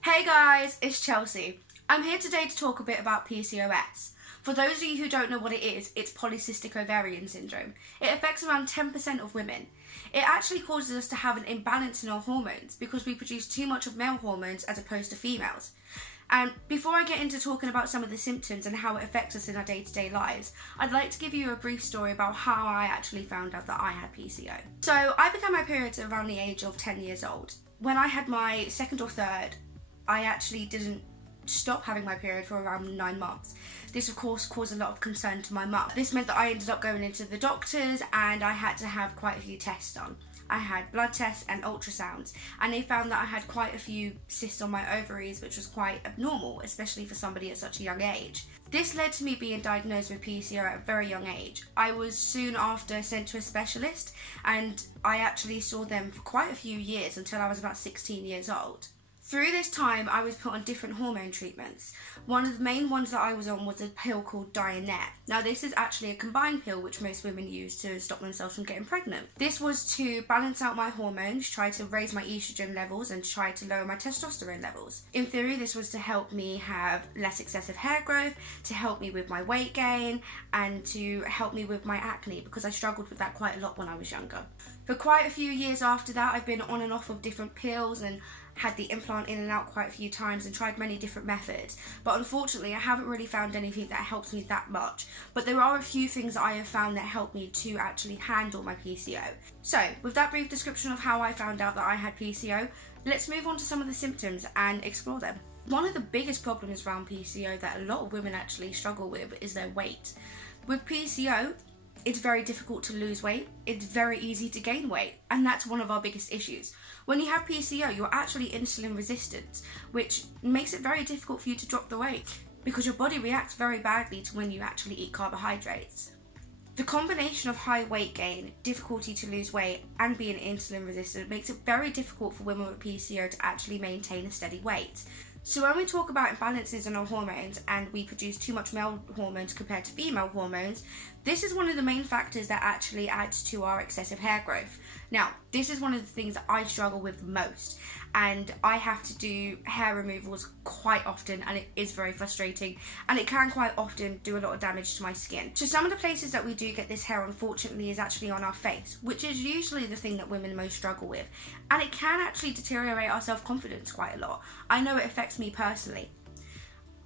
Hey guys, it's Chelsea. I'm here today to talk a bit about PCOS. For those of you who don't know what it is, it's polycystic ovarian syndrome. It affects around 10% of women. It actually causes us to have an imbalance in our hormones because we produce too much of male hormones as opposed to females. And before I get into talking about some of the symptoms and how it affects us in our day-to-day lives, I'd like to give you a brief story about how I actually found out that I had PCO. So I began my periods around the age of 10 years old. When I had my second or third, I actually didn't stop having my period for around 9 months. This of course caused a lot of concern to my mum. This meant that I ended up going into the doctors and I had to have quite a few tests done. I had blood tests and ultrasounds, and they found that I had quite a few cysts on my ovaries, which was quite abnormal, especially for somebody at such a young age. This led to me being diagnosed with PCO at a very young age. I was soon after sent to a specialist, and I actually saw them for quite a few years until I was about 16 years old. Through this time, I was put on different hormone treatments. One of the main ones that I was on was a pill called Dianet. Now, this is actually a combined pill which most women use to stop themselves from getting pregnant. This was to balance out my hormones, try to raise my estrogen levels and try to lower my testosterone levels. In theory, this was to help me have less excessive hair growth, to help me with my weight gain, and to help me with my acne because I struggled with that quite a lot when I was younger. For quite a few years after that, I've been on and off of different pills and had the implant in and out quite a few times and tried many different methods, but unfortunately I haven't really found anything that helps me that much. But there are a few things that I have found that help me to actually handle my PCO. So with that brief description of how I found out that I had PCO, let's move on to some of the symptoms and explore them. One of the biggest problems around PCO that a lot of women actually struggle with is their weight. With PCO, it's very difficult to lose weight, it's very easy to gain weight, and that's one of our biggest issues. When you have PCO, you're actually insulin resistant, which makes it very difficult for you to drop the weight because your body reacts very badly to when you actually eat carbohydrates. The combination of high weight gain, difficulty to lose weight, and being insulin resistant makes it very difficult for women with PCO to actually maintain a steady weight. So when we talk about imbalances in our hormones and we produce too much male hormones compared to female hormones, this is one of the main factors that actually adds to our excessive hair growth. Now, this is one of the things that I struggle with the most, and I have to do hair removals quite often, and it is very frustrating, and it can quite often do a lot of damage to my skin. So some of the places that we do get this hair, unfortunately, is actually on our face, which is usually the thing that women most struggle with, and it can actually deteriorate our self-confidence quite a lot. I know it affects me personally.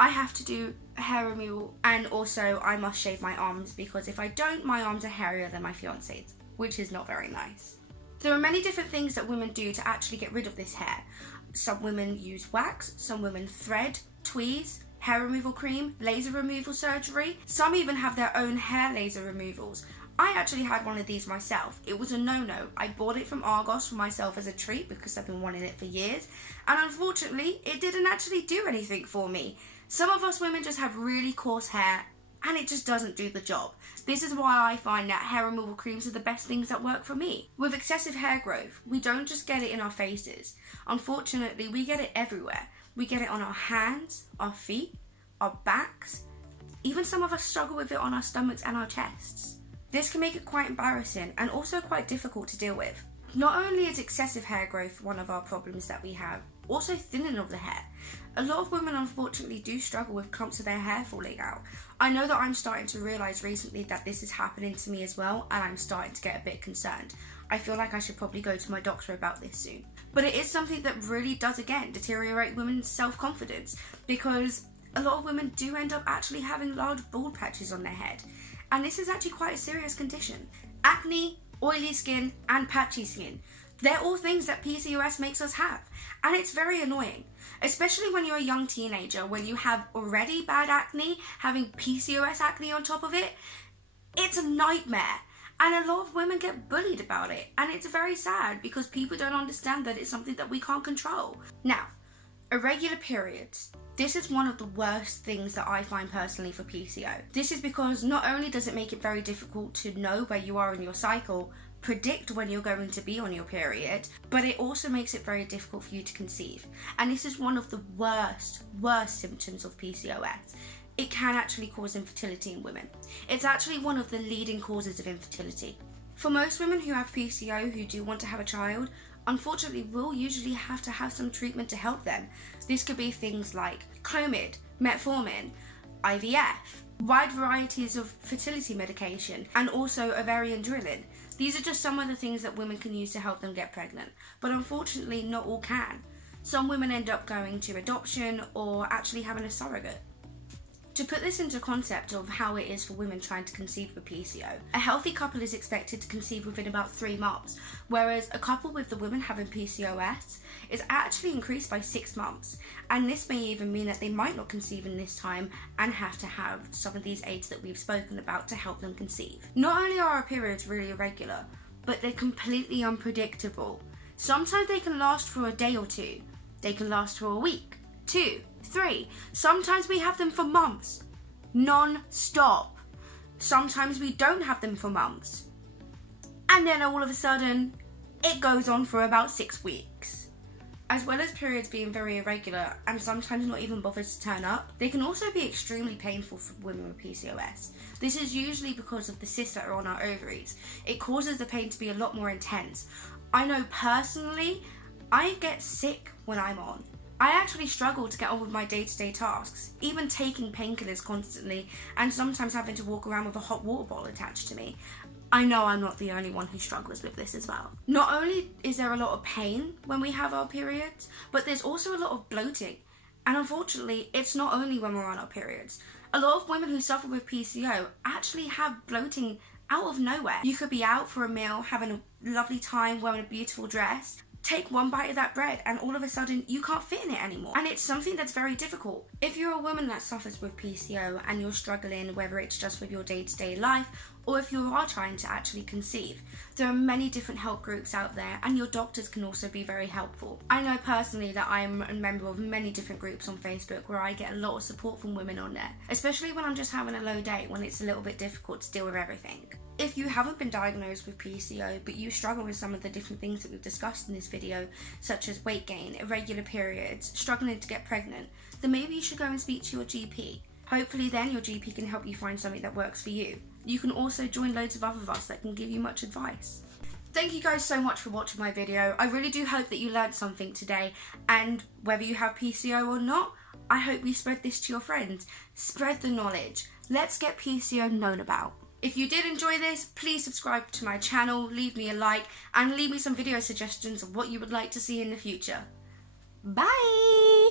I have to do hair removal, and also I must shave my arms because if I don't, my arms are hairier than my fiance's, which is not very nice. There are many different things that women do to actually get rid of this hair. Some women use wax, some women thread, tweeze, hair removal cream, laser removal surgery. Some even have their own hair laser removals. I actually had one of these myself. It was a no-no. I bought it from Argos for myself as a treat because I've been wanting it for years, and unfortunately it didn't actually do anything for me. Some of us women just have really coarse hair and it just doesn't do the job. This is why I find that hair removal creams are the best things that work for me. With excessive hair growth, we don't just get it in our faces. Unfortunately, we get it everywhere. We get it on our hands, our feet, our backs. Even some of us struggle with it on our stomachs and our chests. This can make it quite embarrassing and also quite difficult to deal with. Not only is excessive hair growth one of our problems that we have, also thinning of the hair. A lot of women unfortunately do struggle with clumps of their hair falling out. I know that I'm starting to realise recently that this is happening to me as well, and I'm starting to get a bit concerned. I feel like I should probably go to my doctor about this soon. But it is something that really does, again, deteriorate women's self-confidence because a lot of women do end up actually having large bald patches on their head. And this is actually quite a serious condition. Acne, oily skin, and patchy skin. They're all things that PCOS makes us have, and it's very annoying, especially when you're a young teenager, when you have already bad acne, having PCOS acne on top of it. It's a nightmare, and a lot of women get bullied about it, and it's very sad because people don't understand that it's something that we can't control. Now, irregular periods. This is one of the worst things that I find personally for PCO. This is because not only does it make it very difficult to know where you are in your cycle, predict when you're going to be on your period, but it also makes it very difficult for you to conceive. And this is one of the worst symptoms of PCOS. It can actually cause infertility in women. It's actually one of the leading causes of infertility. For most women who have PCO who do want to have a child, unfortunately will usually have to have some treatment to help them. This could be things like Clomid, metformin, IVF, wide varieties of fertility medication, and also ovarian drilling. These are just some of the things that women can use to help them get pregnant, but unfortunately not all can. Some women end up going to adoption or actually having a surrogate. To put this into concept of how it is for women trying to conceive with PCO, a healthy couple is expected to conceive within about 3 months, whereas a couple with the women having PCOS is actually increased by 6 months, and this may even mean that they might not conceive in this time and have to have some of these aids that we've spoken about to help them conceive. Not only are our periods really irregular, but they're completely unpredictable. Sometimes they can last for a day or two, they can last for a week, 2, 3. Sometimes we have them for months, non-stop. Sometimes we don't have them for months. And then all of a sudden, it goes on for about 6 weeks. As well as periods being very irregular and sometimes not even bothered to turn up, they can also be extremely painful for women with PCOS. This is usually because of the cysts that are on our ovaries. It causes the pain to be a lot more intense. I know personally, I get sick when I'm on. I actually struggle to get on with my day-to-day tasks, even taking painkillers constantly and sometimes having to walk around with a hot water bottle attached to me. I know I'm not the only one who struggles with this as well. Not only is there a lot of pain when we have our periods, but there's also a lot of bloating. And unfortunately, it's not only when we're on our periods. A lot of women who suffer with PCO actually have bloating out of nowhere. You could be out for a meal, having a lovely time, wearing a beautiful dress, take one bite of that bread and all of a sudden you can't fit in it anymore. And it's something that's very difficult. If you're a woman that suffers with PCO and you're struggling, whether it's just with your day-to-day life or if you are trying to actually conceive, there are many different help groups out there and your doctors can also be very helpful. I know personally that I'm a member of many different groups on Facebook where I get a lot of support from women on there, especially when I'm just having a low day, when it's a little bit difficult to deal with everything. If you haven't been diagnosed with PCO but you struggle with some of the different things that we've discussed in this video, such as weight gain, irregular periods, struggling to get pregnant, then maybe you should go and speak to your GP. Hopefully then your GP can help you find something that works for you. You can also join loads of other of us that can give you much advice. Thank you guys so much for watching my video. I really do hope that you learned something today, and whether you have PCO or not, I hope you spread this to your friends. Spread the knowledge. Let's get PCO known about. If you did enjoy this, please subscribe to my channel, leave me a like, and leave me some video suggestions of what you would like to see in the future. Bye!